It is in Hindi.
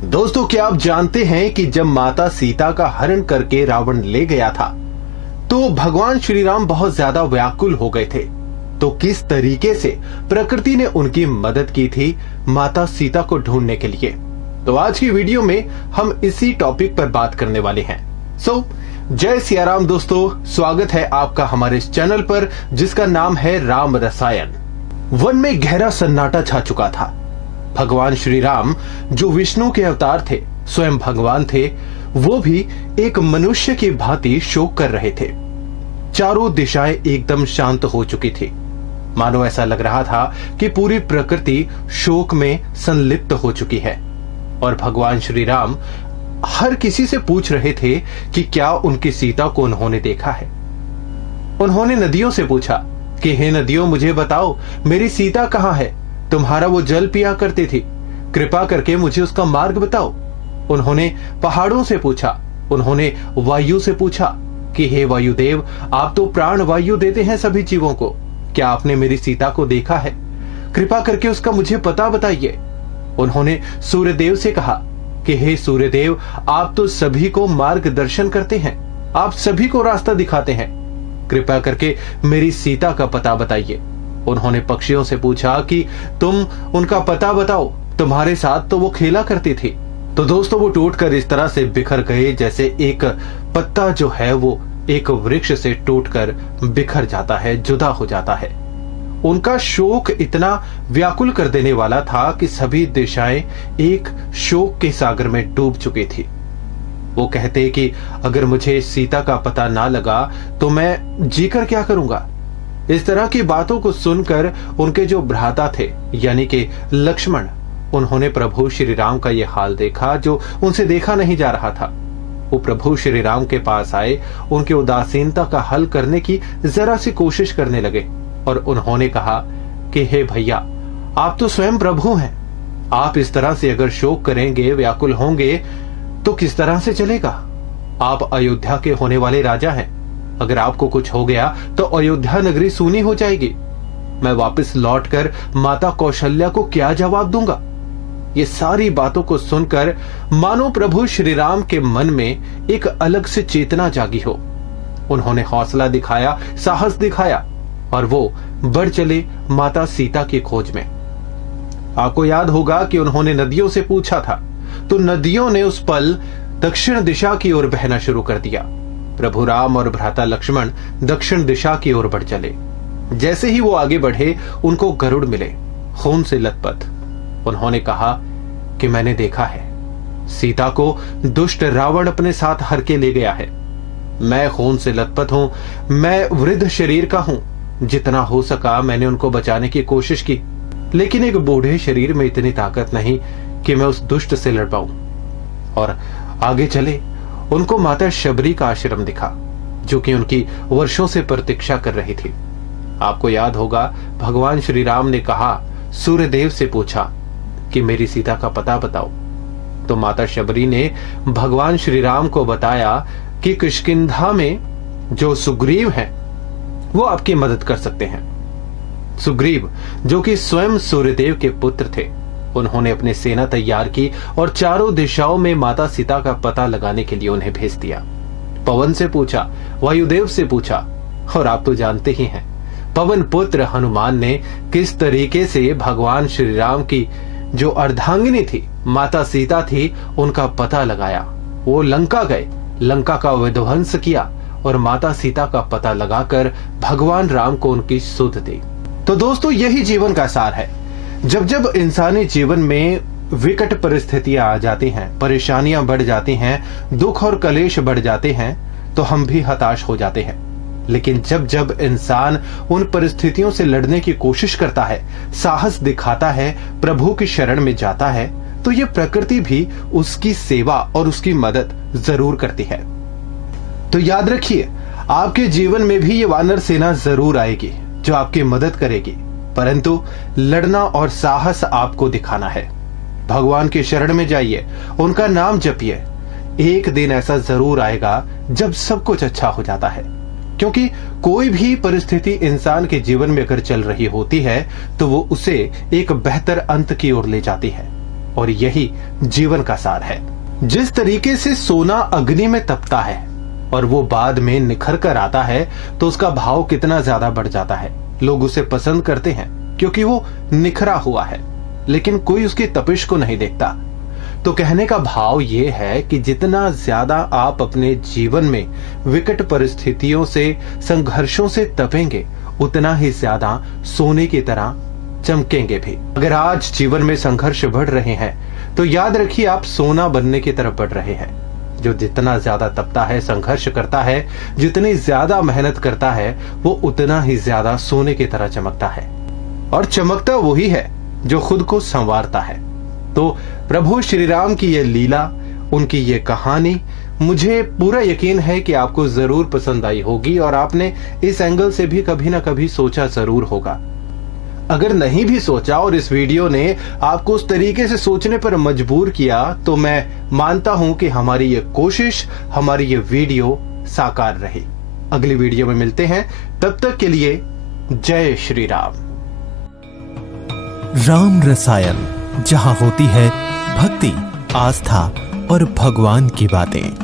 दोस्तों, क्या आप जानते हैं कि जब माता सीता का हरण करके रावण ले गया था तो भगवान श्री राम बहुत ज्यादा व्याकुल हो गए थे। तो किस तरीके से प्रकृति ने उनकी मदद की थी माता सीता को ढूंढने के लिए। तो आज की वीडियो में हम इसी टॉपिक पर बात करने वाले हैं। जय सिया राम दोस्तों, स्वागत है आपका हमारे इस चैनल पर जिसका नाम है राम रसायन। वन में गहरा सन्नाटा छा चुका था। भगवान श्री राम जो विष्णु के अवतार थे, स्वयं भगवान थे, वो भी एक मनुष्य की भांति शोक कर रहे थे। चारों दिशाएं एकदम शांत हो चुकी थी। मानो ऐसा लग रहा था कि पूरी प्रकृति शोक में संलिप्त हो चुकी है। और भगवान श्री राम हर किसी से पूछ रहे थे कि क्या उनकी सीता को उन्होंने देखा है। उन्होंने नदियों से पूछा कि हे नदियों, मुझे बताओ मेरी सीता कहां है। तुम्हारा वो जल पिया करती थी, कृपा करके मुझे उसका मार्ग बताओ। उन्होंने पहाड़ों से पूछा, उन्होंने वायु से पूछा कि हे वायुदेव, आप तो प्राण वायु देते हैं सभी जीवों को, क्या आपने मेरी सीता को देखा है? कृपा करके उसका मुझे पता बताइए। उन्होंने सूर्यदेव से कहा कि हे सूर्यदेव, आप तो सभी को मार्गदर्शन करते हैं, आप सभी को रास्ता दिखाते हैं, कृपा करके मेरी सीता का पता बताइए। उन्होंने पक्षियों से पूछा कि तुम उनका पता बताओ, तुम्हारे साथ तो वो खेला करती थी। तो दोस्तों, वो टूटकर इस तरह से बिखर गए जैसे एक पत्ता जो है वो एक वृक्ष से टूटकर बिखर जाता है, जुदा हो जाता है। उनका शोक इतना व्याकुल कर देने वाला था कि सभी दिशाएं एक शोक के सागर में डूब चुकी थी। वो कहते कि अगर मुझे सीता का पता ना लगा तो मैं जीकर क्या करूंगा। इस तरह की बातों को सुनकर उनके जो भ्राता थे यानी कि लक्ष्मण, उन्होंने प्रभु श्री राम का ये हाल देखा जो उनसे देखा नहीं जा रहा था। वो प्रभु श्री राम के पास आए, उनकी उदासीनता का हल करने की जरा सी कोशिश करने लगे और उन्होंने कहा कि हे भैया, आप तो स्वयं प्रभु हैं, आप इस तरह से अगर शोक करेंगे, व्याकुल होंगे तो किस तरह से चलेगा। आप अयोध्या के होने वाले राजा हैं, अगर आपको कुछ हो गया तो अयोध्या नगरी सूनी हो जाएगी। मैं वापस लौटकर माता कौशल्या को क्या जवाब दूंगा। ये सारी बातों को सुनकर मानो प्रभु श्री राम के मन में एक अलग से चेतना जागी हो। उन्होंने हौसला दिखाया, साहस दिखाया और वो बढ़ चले माता सीता की खोज में। आपको याद होगा कि उन्होंने नदियों से पूछा था, तो नदियों ने उस पल दक्षिण दिशा की ओर बहना शुरू कर दिया। प्रभु राम और भ्राता लक्ष्मण दक्षिण दिशा की ओर बढ़ चले। जैसे ही वो आगे बढ़े, उनको गरुड़ मिले, खून से लथपथ। उन्होंने कहा कि मैंने देखा है, सीता को दुष्ट रावण अपने साथ हर के ले गया है। मैं खून से लथपथ हूं, मैं वृद्ध शरीर का हूं। जितना हो सका मैंने उनको बचाने की कोशिश की, लेकिन एक बूढ़े शरीर में इतनी ताकत नहीं कि मैं उस दुष्ट से लड़ पाऊं। और आगे चले, उनको माता शबरी का आश्रम दिखा जो कि उनकी वर्षों से प्रतीक्षा कर रही थी। आपको याद होगा भगवान श्री राम ने कहा, सूर्यदेव से पूछा कि मेरी सीता का पता बताओ। तो माता शबरी ने भगवान श्री राम को बताया कि किष्किंधा में जो सुग्रीव हैं वो आपकी मदद कर सकते हैं। सुग्रीव जो कि स्वयं सूर्यदेव के पुत्र थे, उन्होंने अपनी सेना तैयार की और चारों दिशाओं में माता सीता का पता लगाने के लिए उन्हें भेज दिया। पवन से पूछा, वायुदेव से पूछा, और आप तो जानते ही हैं पवन पुत्र हनुमान ने किस तरीके से भगवान श्री राम की जो अर्धांगिनी थी, माता सीता थी, उनका पता लगाया। वो लंका गए, लंका का विध्वंस किया और माता सीता का पता लगाकर भगवान राम को उनकी सुध दी। तो दोस्तों, यही जीवन का सार है। जब जब इंसानी जीवन में विकट परिस्थितियां आ जाती हैं, परेशानियां बढ़ जाती हैं, दुख और कलेश बढ़ जाते हैं, तो हम भी हताश हो जाते हैं। लेकिन जब जब इंसान उन परिस्थितियों से लड़ने की कोशिश करता है, साहस दिखाता है, प्रभु की शरण में जाता है, तो ये प्रकृति भी उसकी सेवा और उसकी मदद जरूर करती है। तो याद रखिए, आपके जीवन में भी ये वानर सेना जरूर आएगी जो आपकी मदद करेगी, परंतु लड़ना और साहस आपको दिखाना है। भगवान की शरण में जाइए, उनका नाम जपिए। एक दिन ऐसा जरूर आएगा जब सब कुछ अच्छा हो जाता है, क्योंकि कोई भी परिस्थिति इंसान के जीवन में अगर चल रही होती है तो वो उसे एक बेहतर अंत की ओर ले जाती है। और यही जीवन का सार है। जिस तरीके से सोना अग्नि में तपता है और वो बाद में निखर कर आता है, तो उसका भाव कितना ज्यादा बढ़ जाता है। लोग उसे पसंद करते हैं क्योंकि वो निखरा हुआ है, लेकिन कोई उसकी तपिश को नहीं देखता। तो कहने का भाव ये है कि जितना ज्यादा आप अपने जीवन में विकट परिस्थितियों से, संघर्षों से तपेंगे, उतना ही ज्यादा सोने की तरह चमकेंगे भी। अगर आज जीवन में संघर्ष बढ़ रहे हैं तो याद रखिए आप सोना बनने की तरफ बढ़ रहे हैं। जो जितना ज्यादा तपता है, संघर्ष करता है, जितनी ज्यादा मेहनत करता है, वो उतना ही ज्यादा सोने की तरह चमकता है। और चमकता वही है जो खुद को संवारता है। तो प्रभु श्री राम की यह लीला, उनकी ये कहानी, मुझे पूरा यकीन है कि आपको जरूर पसंद आई होगी और आपने इस एंगल से भी कभी ना कभी सोचा जरूर होगा। अगर नहीं भी सोचा और इस वीडियो ने आपको उस तरीके से सोचने पर मजबूर किया, तो मैं मानता हूं कि हमारी ये कोशिश, हमारी ये वीडियो साकार रही। अगली वीडियो में मिलते हैं, तब तक के लिए जय श्री राम। राम रसायन, जहां होती है भक्ति, आस्था और भगवान की बातें।